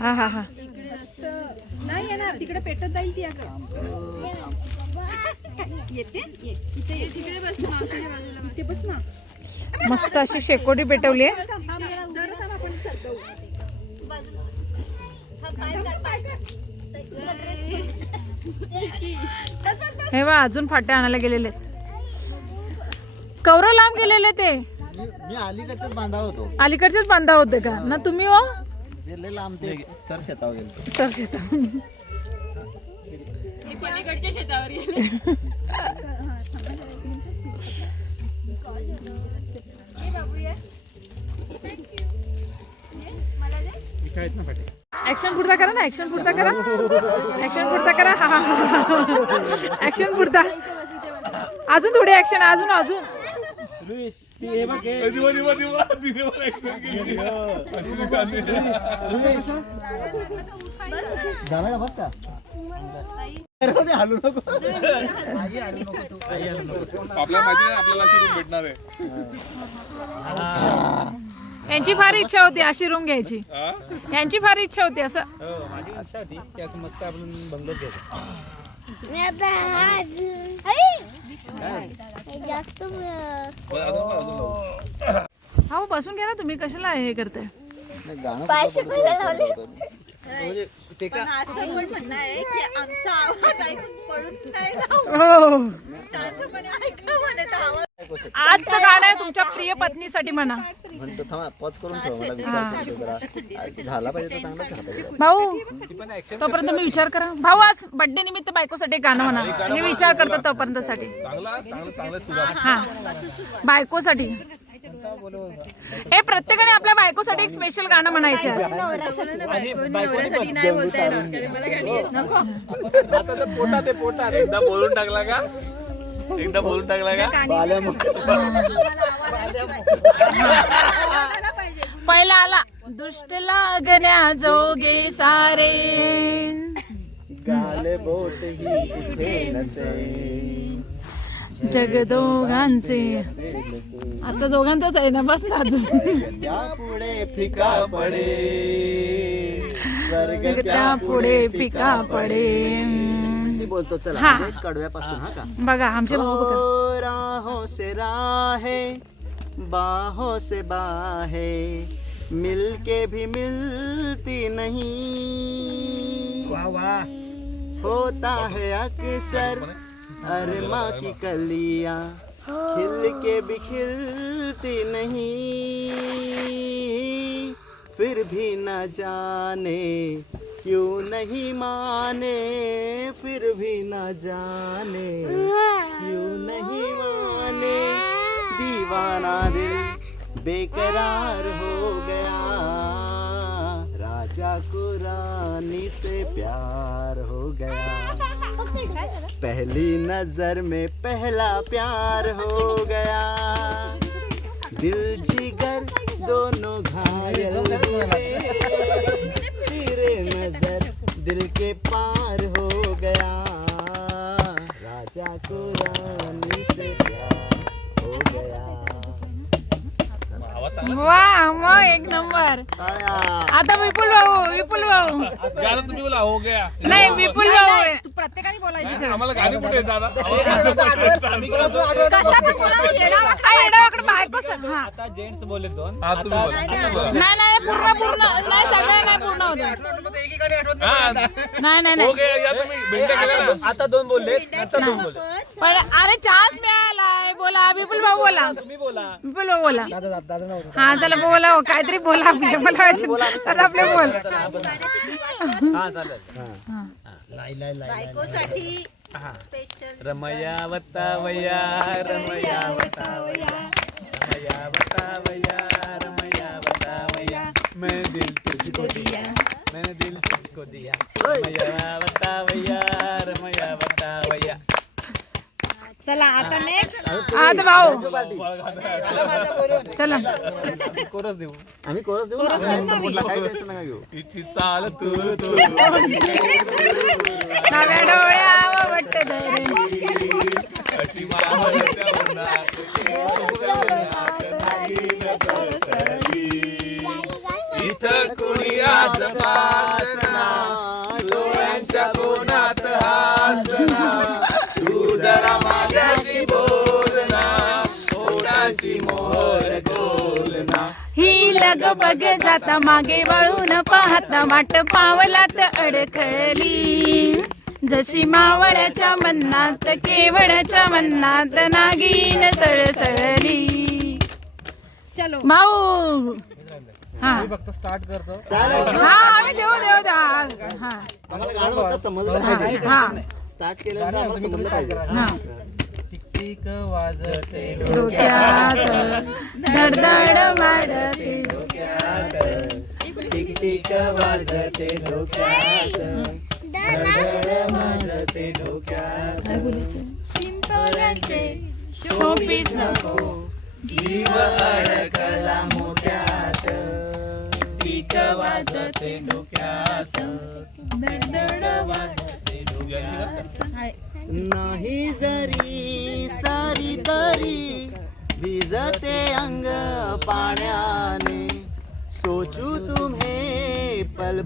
हा हा हा. नाही येणार तिकडे पेटत जाईल ती अगं. येते. तिकडे बस ना मावशीच्या बाजूला इथे बस ना. मस्त अशी शेकोटी पेटवली आहे. हे बा अजून फाटे आणायला गेलेले. कौरव लांब गेलेले ते. मी मी अलीकडच्याच बांधा होतो. अलीकडचेच बांधा होते का? ना तुम्ही हो? सर शेतावर गेलो. सर शेता ऍक्शन पुरता करा ना ऍक्शन पुरता करा ऍक्शन पुरता करा. हा हा हा ऍक्शन पुरता अजून थोडी ऍक्शन अजून अजून. झाला का बस का हलू नको आई हलू नको तू आपल्याला माहिती नाही आपल्याला अशी रूम भेटणार आहे यांची फार इच्छा होती अशी रूम घ्यायची हा? यांची फार इच्छा होती असं जास्त बरं, अजून काय, अजून लावू. हा बसून घ्या ना तुम्ही कशाला हे करते गाणं पाय कुठलं लावले बोलतो? लावले. पण असं पण म्हणणं आहे की आमचा आवाज ऐकून पडून नाही जाऊ? हो. शांतपणे ऐका आजचं गाणं आहे तुमच्या प्रिय पत्नीसाठी म्हणा. म्हणतो थांबा पॉज करून ठेव मला विचार करतो जरा. अरे, झाला पाहिजे तर चांगला झाला पाहिजे. भाऊ तोपर्यंत तुम्ही विचार करा. भाऊ आज बर्थडे निमित्त बायकोसाठी एक गाणं म्हणा. हे विचार करतात तोपर्यंत साठी चांगला चांगलं चांगलं तुझा हा. बायकोसाठी. हे प्रत्येकाने आपल्या बायकोसाठी एक स्पेशल गाणं म्हणायचं एकदा बोलून टाकला का? एकदा बोलून टाकला का? पहिला आला. दुष्ट लागण्या जोगे सारे. गाले बोट ही कुठे नसे जगदोघांचे. आता दोघांचंच आहे ना बस त्या पुढे फिका पडे. स्वर्ग त्या पुढे फिका पडे. मी बोलतो चला हा. म्हणजे कडव्यापासून हा का? बघा आमचे भाऊ बघा. ओ राहों से राहे बाहों से बाहें. मिलके भी मिलती नहीं। वाह वाह होता है अक्सर। अरमा की कलियाँ खिल के भी खिलती नहीं। फिर भी न जाने क्यों नहीं माने? फिर भी न जाने क्यों नहीं माने? दीवाना दिल बेकरार हो गया। राजा को रानी से प्यार हो गया। पहली नज़र में पहला प्यार हो गया। दिल जिगर दोनों घायल तेरे नज़र दिल के पार हो गया। राजा को रानी से प्यार हो गया। वा मग एक नंबर. आता विपुल भाऊ विपुल भाऊ. गाणं तुम्ही बोला हो गया. नाही विपुल भाऊ आहे. तू प्रत्येकाने बोलायचं आम्हाला गाणी कुठे पण बोला हा, येड्यावाकडे हा. तुम्ही बोला. आता बोला. नाही नाही पूर्ण पूर्ण नाही सगळं नाही पूर्ण होत. हा, नाही नाही हो नाही. गया या तुम्ही. भेंड्या केल्या ना. आता दोन बोलले. आता दोन बोलले. पण अरे चान्स मिळाला. बोला विपुल भाऊ बोला. तुम्ही बोला. विपुल भाऊ बोला. हा चला बोला हो, काहीतरी बोला आपले आपले बोल. हा चालेल. बायकोसाठी स्पेशल रमया वतावया रमया वतावया. दिल तुझको दिया। मैंने दिल तुझको दिया। रमया वतावया रमया वतावया चला आता नेक्स्ट आता भाऊ चला कोरस देऊ। आम्ही कोरस देऊ सपोर्टला काही टेन्शन नका घेऊ. हिची चाल तू तू. नव्या डोळ्या धरे अशी मावळत्या विठ कुणी आज पासना डोळ्यांच्या कोणात हासना. तू जरा माझ्याशी ओठांची मोहर बोलना ही लग बग जाता मागे वळून पाहता वाट पावलात अडखळली. जशी मावळ्याच्या मन्नात केवळच्या मन्नात नागिन सळसळली. चलो. माऊ! हा. फक्त स्टार्ट करतो. चालेल. हा आम्ही देऊ देऊ द्या हा. आम्हाला गाणं फक्त समजलं पाहिजे. हा. स्टार्ट केल्यानंतर आम्हाला समजलं पाहिजे. हा. टिक वाजते. डोक्यात धडधड वाढते. टिक टिक वाजते डोक्यात. धडधड वाजते डोक्यात. काय बोलायचं? शिंपल्याचे शोपीस नको. जीव अडकला मोठ्यात टिक वाजते डोक्यात. दडदड वाजते नाही जरी सारी तरी भिजते अंग पाण्याने. सोचू तुम्हे पल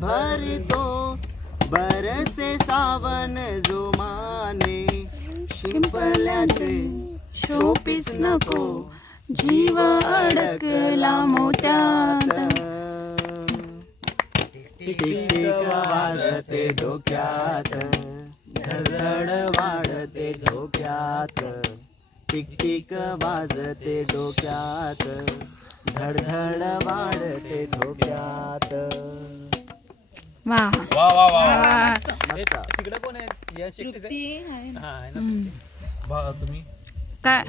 तो बरसे सावन जोमाने. शिंपल्याचे शोपीस नको जीव अडकला मोठ्यात टिक टिक वाजते डोक्यात. धडधड वाढते डोक्यात. टिक टिक वाजते डोक्यात. धडधड वाढते डोक्यात. वा. वा वा. तिकडे कोण आहे? या शिकते. हा तुम्ही. काय?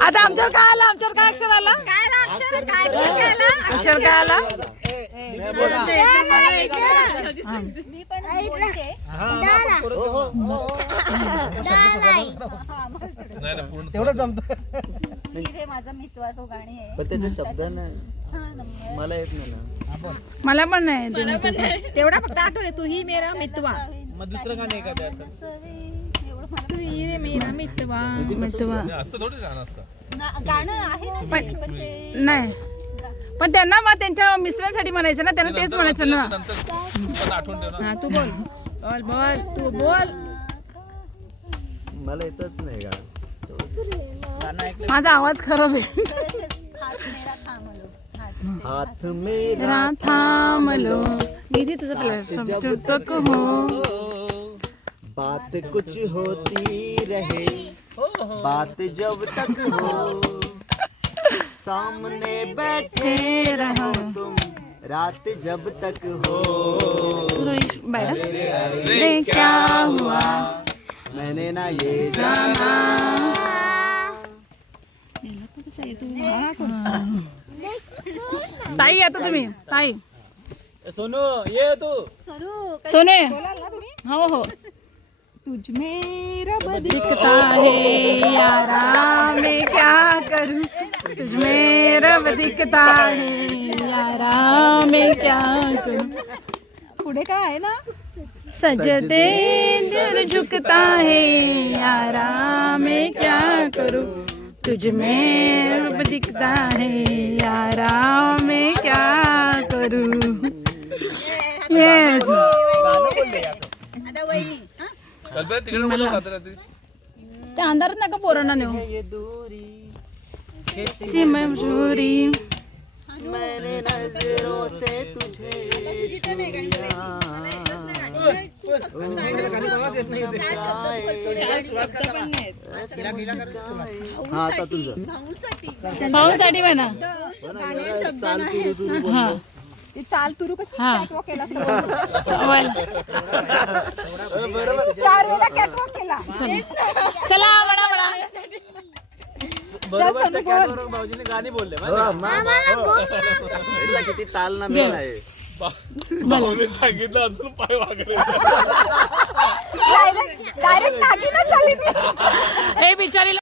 आता आमच्यावर काय आलं? आमच्यावर काय अक्षर आलं? अक्षर? काय आला अक्षर काय आलं? नाही, बोला. मी पण बोलते. नाही नाही पूर्ण तेवढं जमत. माझा मित्वा तो गाणी आहे पण त्याचे शब्द नाही. मला येत नाही ना. मला पण नाही. तेवढा फक्त आठवते तू ही मेरा मित्वा. मग दुसरं गाणं एखादं असं रे मेरा मित्वा मितवा. असं थोडी गाणं असतं. गा- गाणं आहे ना ते, पण ते नाही. पण त्यांना मग त्यांच्या मिस्टरांसाठी म्हणायचं ना त्यांना तेच म्हणायचं ना. नंतर पण आठवण ठेव ना हा तू बोल. बोल बोल तू बोल. मला येतच नाही गाणं. माझा आवाज खराब आहे. हात मेरा थांबलो हात हाथ मेरा थांबलो. दीदी तुझं प्लॅटफॉर्म तक हो. बात कुछ होती रहे। बात जब तक हो सामने बैठे रहो तुम। रात जब तक हो। रोहिश मॅडम रे क्या हुआ? मैंने ना ये जाना। ताई आता तुम्ही ताई। सोनू ये तू। सोने बोलाल ना तुम्ही? हो हो। तुझ में रब दिखता है यारा मैं क्या करूँ? तुझ में रब दिखता है यारा मैं क्या करूँ? पुढे काय आहे ना? सजदे दिल झुकता है यारा मैं क्या करूँ? तुझ में रब दिखता है यारा मैं क्या करूँ? येस आता वहिनी हा? कल्पना तिकडे बोलव रात्री रात्री? त्या अंधारात नका पोरांना नेऊ. ये दूरी सिमजुरी मैंने नजरों से तुझे हा आता तुझं. भाऊसाठी भाऊसाठी म्हणा हा. ते चाल तुरु कशी हा. catwalk केला असता? well, चार वेळा catwalk केला. चला. बरोबर त्या कॅटवर भाऊजीने गाणी बोलले माहिती हो, बघितलं किती ताल ना मेळ आहे. भाऊने सांगितलं अजून पाय वागले डायरेक्ट नागिनच झाली बिचारीला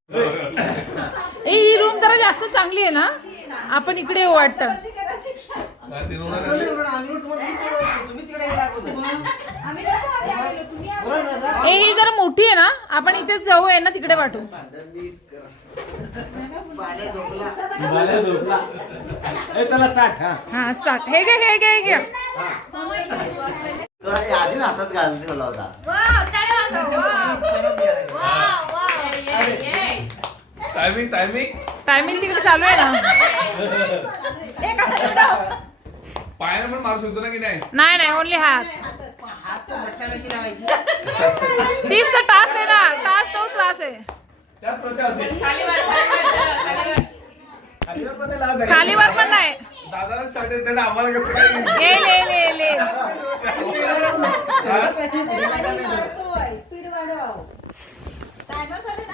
ए ही रूम जरा जास्त चांगली आहे ना? आपण इकडे येऊ वाटतं. ए ही जरा मोठी आहे ना आपण इथेच जाऊ आहे ना तिकडे वाटू ए, चला स्टार्ट हा. हा स्टार्ट हे घे हे घे हे हे आधीच हातात घालून ठेवला होता. टायमिंग टायमिंग टायमिंग तिकडे चालू आहे ना. पायाने पण मारू शकतो ना की नाही? नाही नाही ओनली हात. तीच तर टास आहे ना. टास तो क्लास आहे. त्याच त्वचा होती. खालीवर पण नाही लाज आहे. खालीवर पण नाही. दादाला शर्ट येते ना आम्हाला कसं काय ये ले ले ले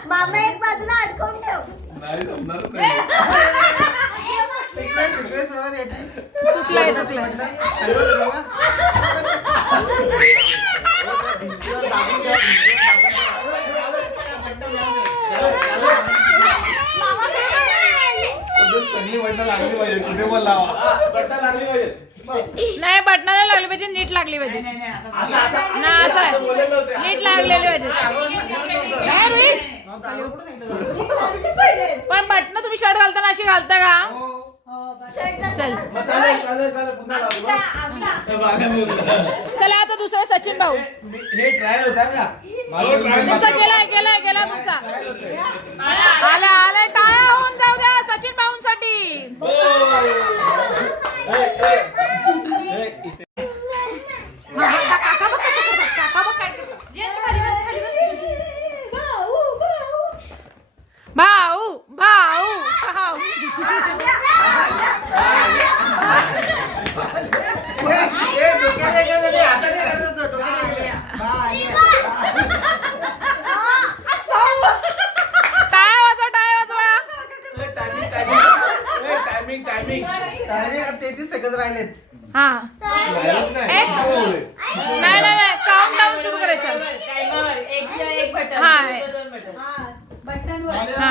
मामा एक बाजूला अडकवून ठेव. नाही जमणारच नाही. चुकलाय चुकलाय. नाही बटनाला लागली पाहिजे नीट लागली पाहिजे. ना असं आहे. नीट लागलेली पाहिजे. पण बटन तुम्ही शर्ट घालताना अशी घालता का? चल. आता दुसरा सचिन भाऊ. हे ट्रायल होता का? तुमचा गेलाय गेलाय गेला तुमचा. आला आलाय टाळ्या होऊन जाऊ द्या सचिन भाऊंसाठी काका बघ कसं करतात, काका बघ काय करतात. यश खाली बस, खाली बस. भाऊ भाऊ भाऊ ए, डोक्याला एक करायचं, हाताने करायचं होतं, डोक्याला एक. टाळ्या वाजवा टाळ्या वाजवा timing timing timing timing Timing तेहतीस सेकंद राहिलेत हा लागत नाही. एक नाही नाही नाही काउंट डाऊन सुरू करायचं हा हा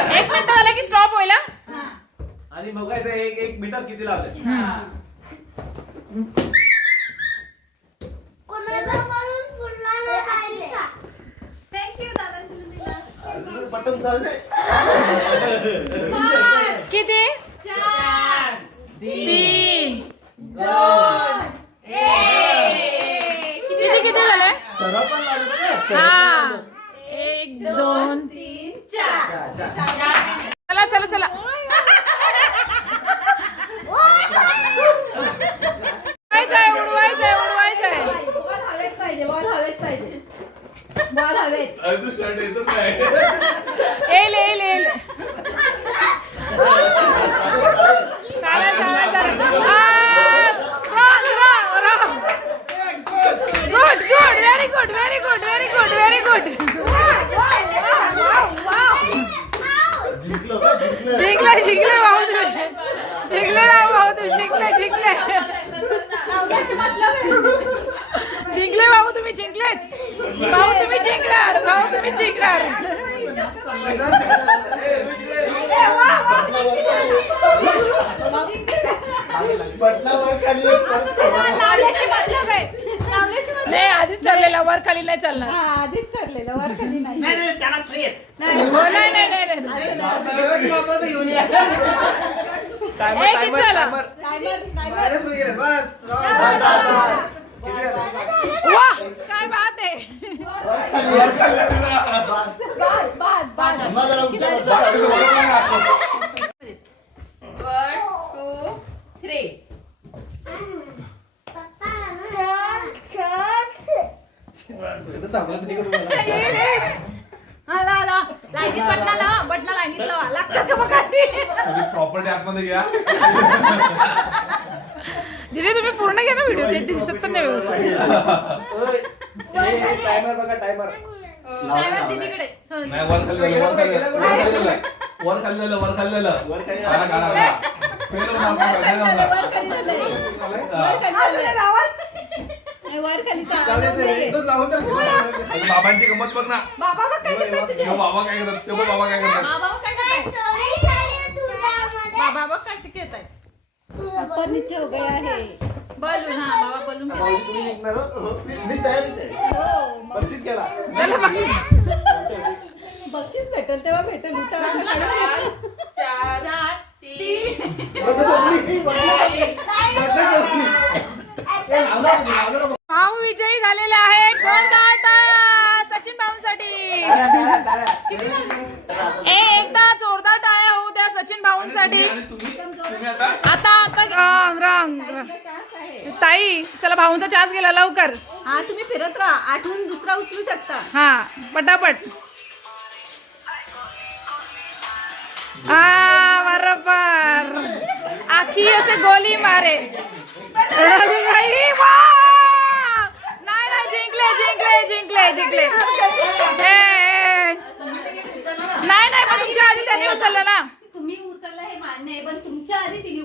एक मिनिट झालं की स्टॉप होईल. हा? आणि बघायचं एक एक मीटर किती लावले थँक्यू दादा तुला दिला. चालते किती? चार. तीन. दोन. किती किती झाले. हा. एक दोन तीन चला चला चला उडवायचं आहे उडवायचं आहे उडवायचं आहे बॉल हवेत पाहिजे बॉल हवेत पाहिजे बॉल हवेत अरे तू शर्ट येतच नाही येईल येईल येईल चालेल चालेल चालेल good good very good very good very good very good जिंकलो का जिंकलो जिंकले जिंकले भाऊ तुम्ही जिंकले ना भाऊ तुम्ही जिंकले जिंकले जिंकले भाऊ तुम्ही जिंकलेच भाऊ तुम्ही जिंकणार भाऊ तुम्ही जिंकणार. नाही आधीच ठरलेलं वर खाली नाही चालणार. आधीच ठरलेलं वर खाली नाही. हो ए, किती झाला? बस? वा! वन टू थ्री आला आला लाईनीत बटना लावा बटना लाईनीत लावा का बघा प्रॉपर्टी आतमध्ये घ्या दिदी तुम्ही पूर्ण घ्या ना व्हिडिओ ते दिसत पण नाही व्यवस्थित. टायमर बघा टायमर वर खाली झालं, वर खाली झालं, वर खाली झालं. वर खाली झालं वर खाली काढा, काढा, काढा. फेल होणार नाही, फेल होणार. वर खाली झालंय हा. वर खाली झालंय वर खाली चालेल ते, इथंच लावून तर ठेवा. आणि बाबांची गंमत बघ ना. बाबा काय करतात तुझे तेव्हा बाबा काय करतात? तेव्हा बाबा काय करतात? बाबा बघ काय बाबा शिकत आहे ऊपर नीचे हो गया है बलून हा बाबा बलून तुम्ही जिंकणार हो? मी मी तयारीत आहे. हो मग. बक्षीस केला बक्षीस भेटेल तेव्हा भेटेल उठा चार तीन. भाऊंचा चान्स गेला लवकर. हा तुम्ही फिरत राहा. आठवून दुसरा उचलू शकता. हा पटापट. आ बरोबर. आखी असे गोली मारे. नाही! नाही नाही जिंकले जिंकले जिंकले जिंकले. ए, ए. नाही नाही पण तुमच्या आधी त्यांनी उचललं ना. तुम्ही उचलला हे मान्य आहे पण तुमच्या आधी तिने.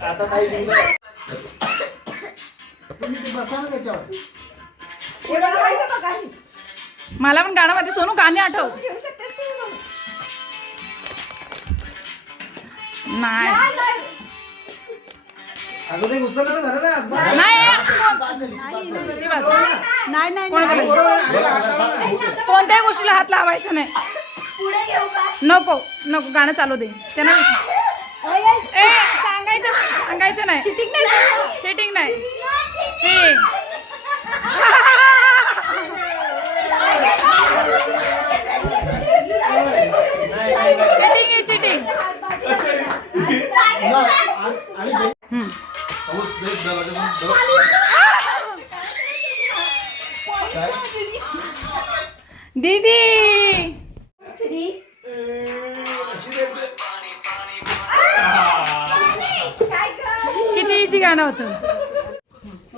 आता जिंकलं. तुम्ही ते बसा ना त्याच्यावर मला पण गाण्यामध्ये सोनू गाणे आठव नाही अगोदर एक उचललं ना झालं ना बस. नाही पाच झाली. ती बस. नाही नाही कोण नाही. बोलायचं? आणि हात लावा. कोणत्याही गोष्टीला हात लावायचा नाही पुढे घेऊ का नको नको गाणं चालू दे त्यांना विचार. ए सांगायचं सांगायचं नाही चिटिंग नाही चिटिंग नाही ठीक चिटिंग आहे चिटिंग ते दीदी. किती इची गाणं होतं?